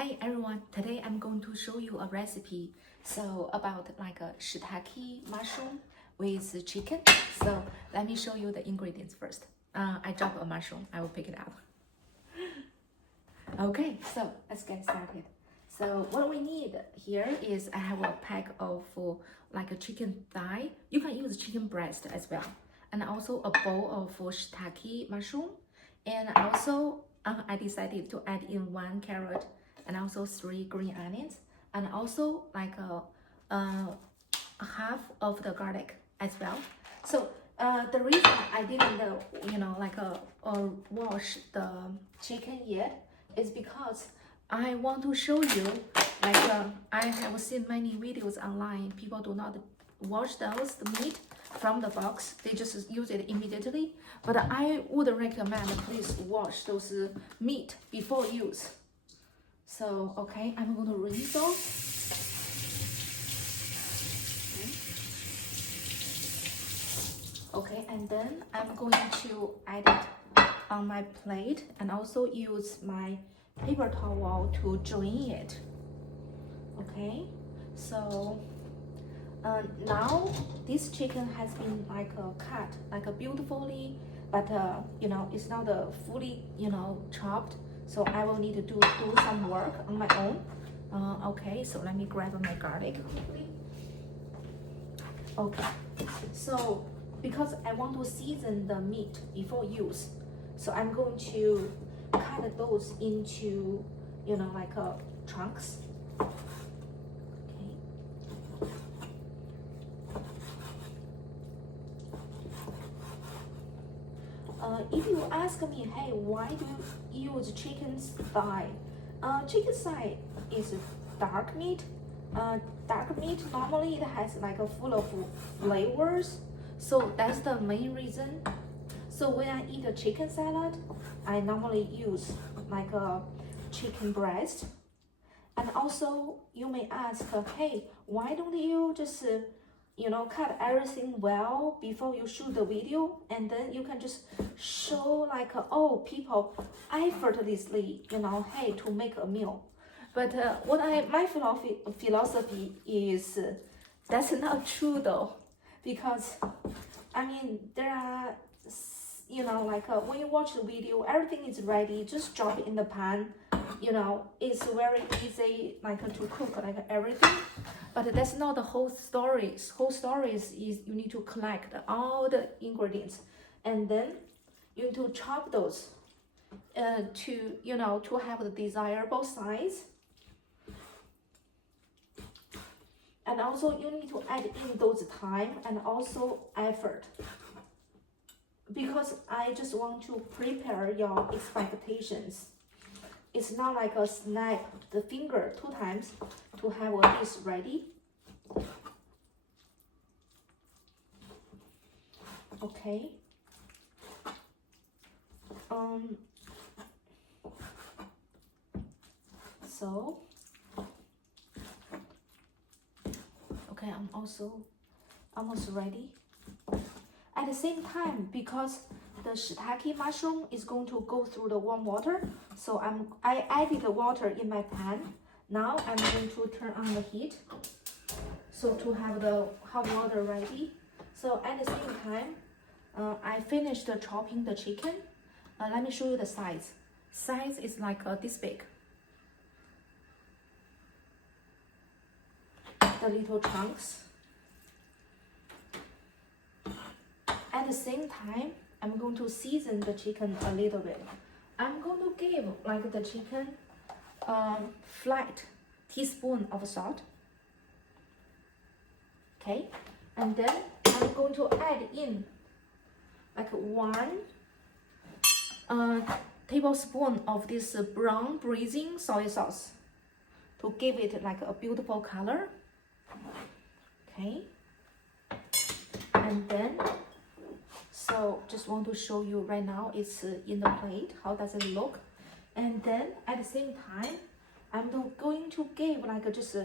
Hi everyone, today I'm going to show you a recipe about like a shiitake mushroom with chicken. So let me show you the ingredients first. I drop a mushroom, I will pick it up. Okay, so let's get started. So what we need here is I have a pack of like a chicken thigh. You can use chicken breast as well. And also a bowl of shiitake mushroom. And also I decided to add in 1 carrot and also 3 green onions. And also like a half of the garlic as well. So the reason I didn't wash the chicken yet is because I want to show you I have seen many videos online. People do not wash the meat from the box, they just use it immediately. But I would recommend please wash those meat before use. So okay, I'm going to rinse those. Okay, and then I'm going to add it on my plate and also use my paper towel to drain it. Okay, so now this chicken has been cut beautifully, but it's not fully chopped. So I will need to do some work on my own. Okay, so let me grab my garlic quickly. Okay, so because I want to season the meat before use, so I'm going to cut those into chunks. Okay. If you ask me, hey, why do you use chicken's thigh? Chicken thigh is dark meat. Dark meat normally it has full of flavors, so that's the main reason. So when I eat a chicken salad, I normally use a chicken breast. And also you may ask, hey, why don't you just cut everything well before you shoot the video, and then you can just show oh, people effortlessly hey, to make a meal. But my philosophy is that's not true though, because I mean there are when you watch the video, everything is ready, just drop it in the pan. It's very easy to cook everything. But that's not the whole story. Whole story is you need to collect all the ingredients, and then you need to chop those to have the desirable size. And also you need to add in those time and also effort, because I just want to prepare your expectations. It's not like a snap the finger 2 times to have this ready. Okay. So okay, I'm also almost ready. At the same time, because the shiitake mushroom is going to go through the warm water, so I added the water in my pan. Now I'm going to turn on the heat, so to have the hot water ready. So at the same time, I finished chopping the chicken. Let me show you the size. Size is this big. The little chunks. At the same time, I'm going to season the chicken a little bit. I'm going to give the chicken flat teaspoon of salt. Okay, and then I'm going to add in 1 tablespoon of this brown braising soy sauce to give it a beautiful color. Okay, and then so just want to show you right now it's in the plate, how does it look. And then at the same time, I'm going to give just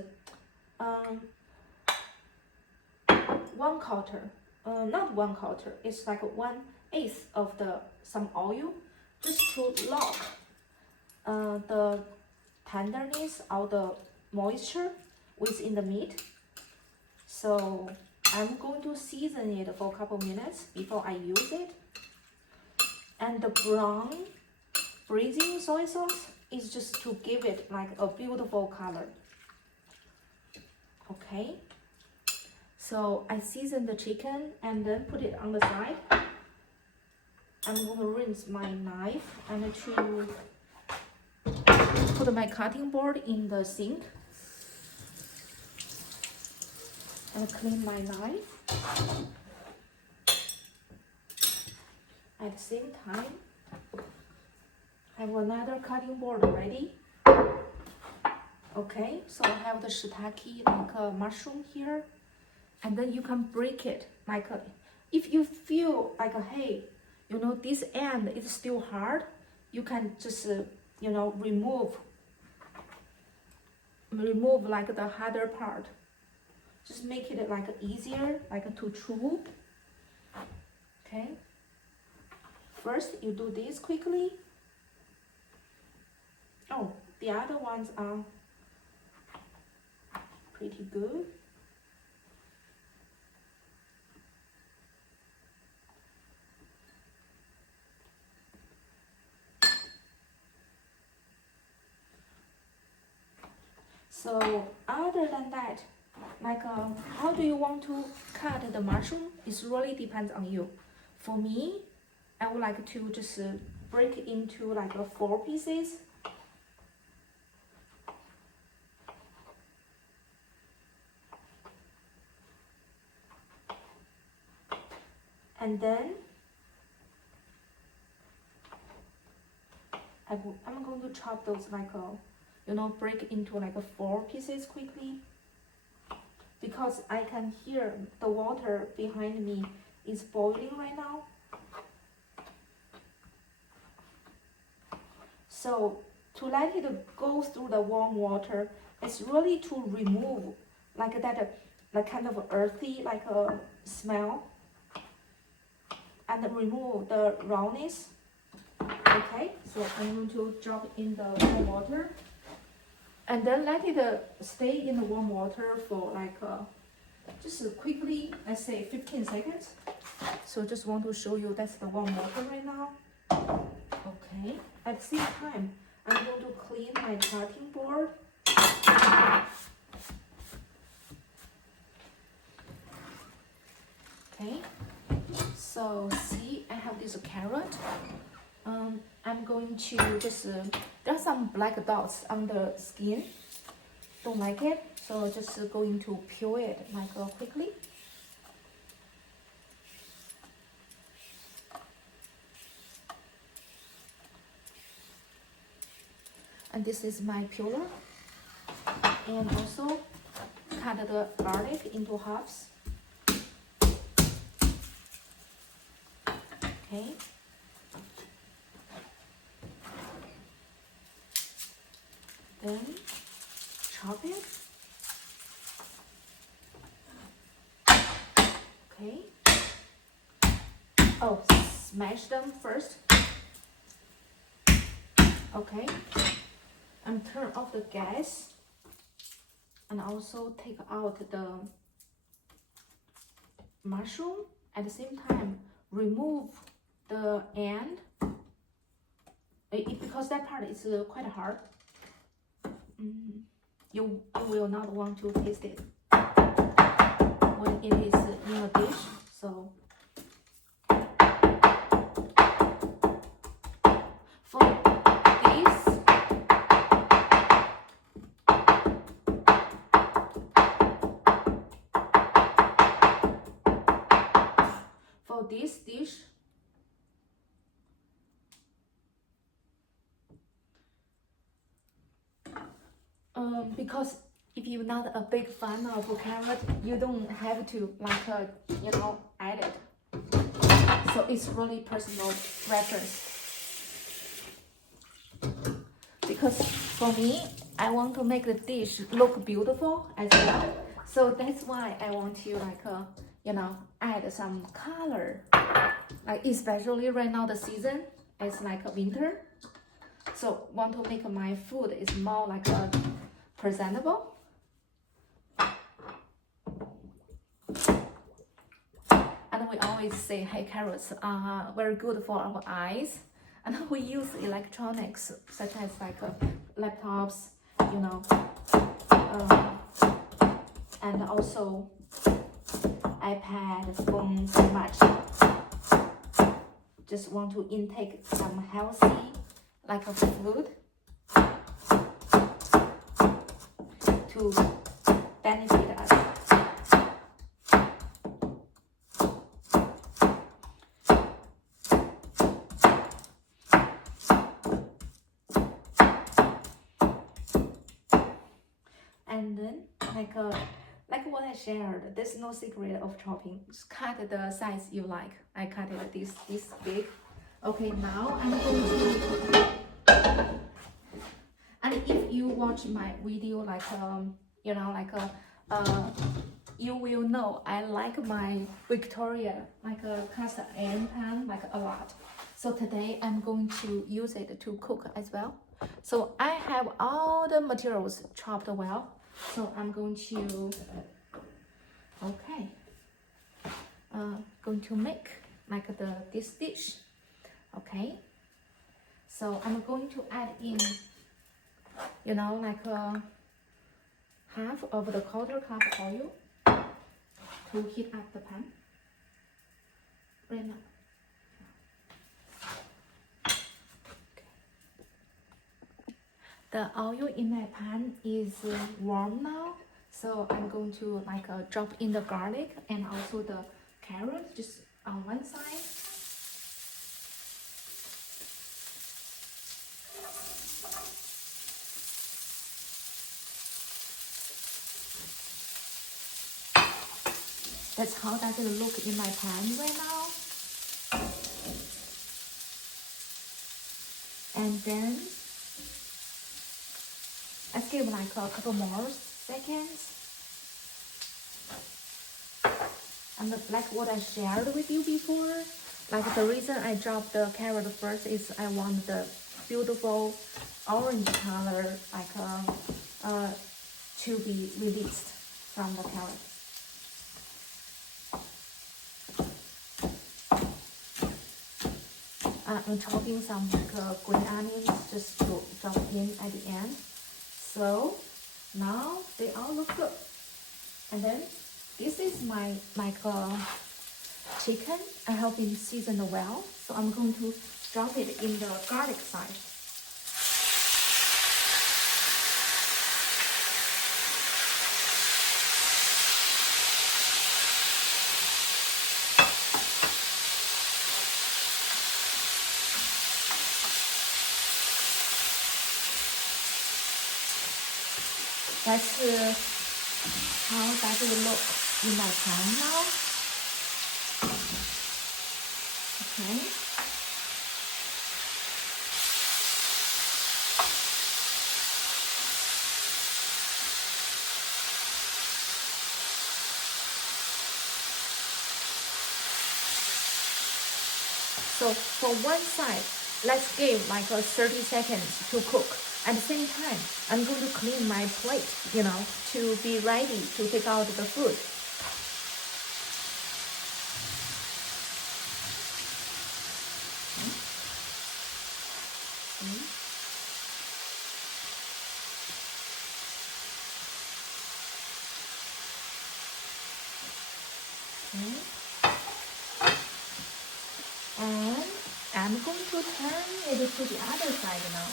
1/4, not 1/4, it's 1/8 of some oil, just to lock the tenderness, all the moisture within the meat. So I'm going to season it for a couple minutes before I use it. And the brown braising soy sauce is just to give it like a beautiful color. Okay, so I season the chicken and then put it on the side. I'm going to rinse my knife and to put my cutting board in the sink and clean my knife. At the same time, I have another cutting board ready. Okay, so I have the shiitake like a mushroom here, and then you can break it like a, if you feel like hey, you know, this end is still hard, you can just you know, remove like the harder part. Just make it like easier, like to chew. Okay. First, you do this quickly. Oh, the other ones are pretty good. So other than that, like how do you want to cut the mushroom? It really depends on you. For me, I would like to just break it into like 4 pieces. And then I'm going to chop those like you know, break into like 4 pieces quickly, because I can hear the water behind me is boiling right now. So to let it go through the warm water, it's really to remove like that, like kind of earthy like a smell, and remove the rawness. Okay, so I'm going to drop in the warm water, and then let it stay in the warm water for like just quickly, let's say 15 seconds. So just want to show you that's the warm water right now. Okay, at the same time, I'm going to clean my cutting board. Okay, so see, I have this carrot. I'm going to just, there's some black dots on the skin. Don't like it, so just going to peel it like quickly. And this is my peeler. And also cut the garlic into halves. Okay. Then chop it. Okay. Oh, smash them first. Okay. And turn off the gas. And also take out the mushroom. At the same time, remove the end. Because that part is quite hard. You will not want to taste it when it is in a dish. So for this dish, because if you're not a big fan of carrot, you don't have to like you know, add it. So it's really personal preference. Because for me, I want to make the dish look beautiful as well. So that's why I want to like you know, add some color. Like especially right now the season is like a winter. So want to make my food is more like a presentable. And we always say, hey, carrots are very good for our eyes. And we use electronics such as like laptops, you know, and also iPad, phone, so much. Just want to intake some healthy, like a food to benefit us. And then, like what I shared, there's no secret of chopping. Just cut the size you like. I cut it this big. Okay, now I'm going to. And if you watch my video, like you know, like you will know I like my Victoria, like a cast iron pan, like a lot. So today I'm going to use it to cook as well. So I have all the materials chopped well. So I'm going to, okay, going to make like this dish. Okay. So I'm going to add in, you know, like half of the quarter cup oil to heat up the pan. Right now. The oil in my pan is warm now, so I'm going to like drop in the garlic and also the carrot just on one side. That's how does it look in my pan right now. And then let's give like a couple more seconds. And like what I shared with you before, like the reason I dropped the carrot first is I want the beautiful orange color like to be released from the carrot. I'm chopping some like green onions just to drop in at the end. So now they all look good. And then this is my like chicken. I have been seasoned well. So I'm going to drop it in the garlic side. That's how does it look in my pan now. Okay. So for one side, let's give like 30 seconds to cook. At the same time, I'm going to clean my plate, you know, to be ready to take out the food. And I'm going to turn it to the other side now.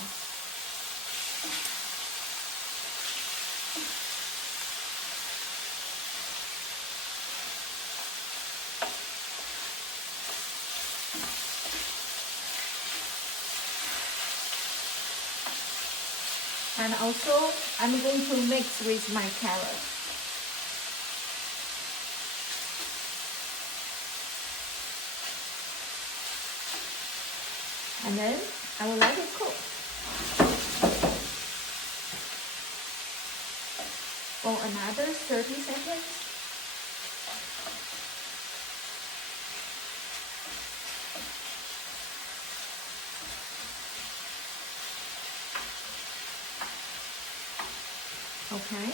And also, I'm going to mix with my carrot. And then I will let it cook for another 30 seconds. Okay.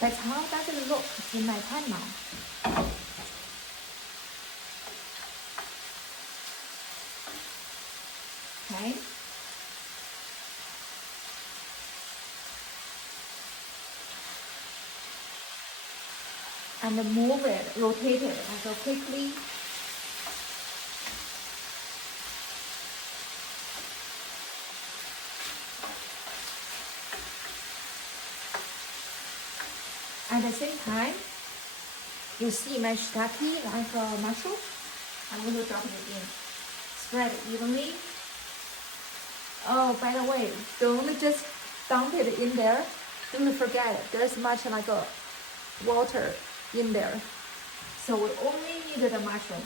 That's how does it look in my pan now. Okay. And move it, rotate it so quickly. At the same time, you see my shiitake like a mushroom. I'm going to drop it in. Spread it evenly. Oh, by the way, don't just dump it in there. Don't forget, there's much like a water in there. So we only need the mushroom.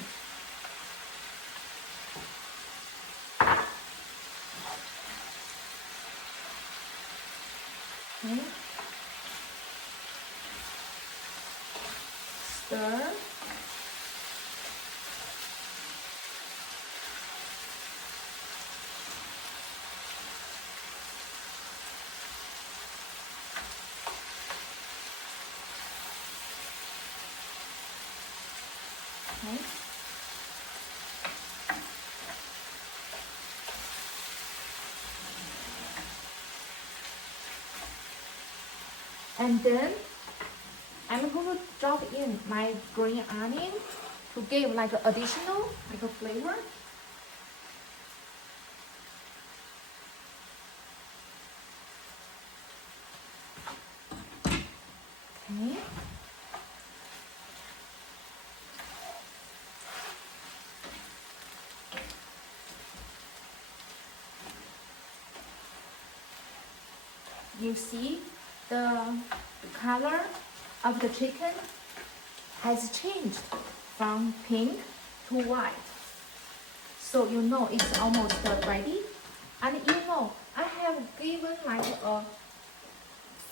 Okay. Stir. Okay. And then I'm going to drop in my green onion to give like additional like a flavor. Okay. You see the color of the chicken has changed from pink to white. So you know it's almost ready. And you know, I have given like a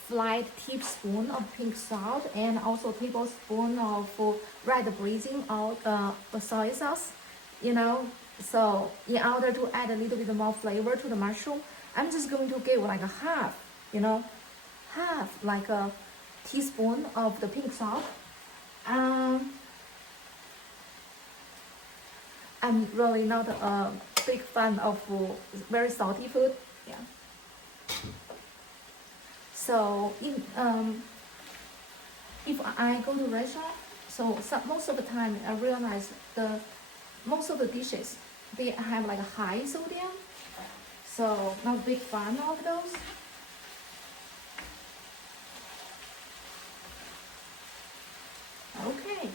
slight teaspoon of pink salt and also tablespoon of red braising or soy sauce, you know. So in order to add a little bit more flavor to the mushroom, I'm just going to give like a half, you know, half like a teaspoon of the pink salt. I'm really not a big fan of very salty food. Yeah. So if I go to restaurant, so most of the time I realize most of the dishes they have like a high sodium. So not a big fan of those. Okay.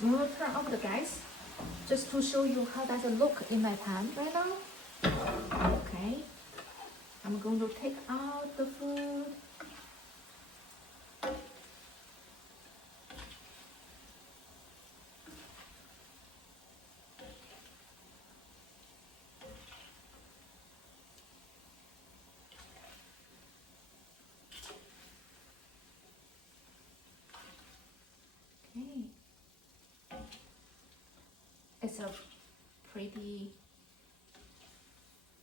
We will turn off the gas just to show you how does it look in my pan right now. Okay. I'm going to take out the food. Okay. It's a pretty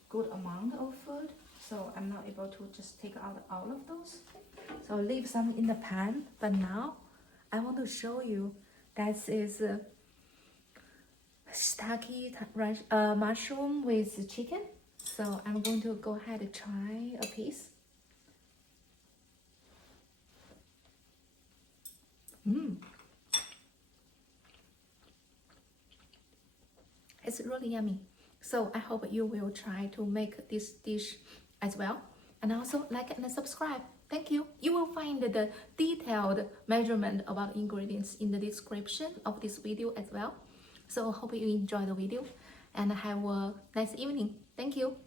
good amount of food, so I'm not able to just take out all of those. So I'll leave some in the pan, but now I want to show you that is shiitake mushroom with chicken. So I'm going to go ahead and try a piece. It's really yummy. So I hope you will try to make this dish as well. And also like and subscribe. Thank you. You will find the detailed measurement about ingredients in the description of this video as well. So hope you enjoy the video and have a nice evening. Thank you.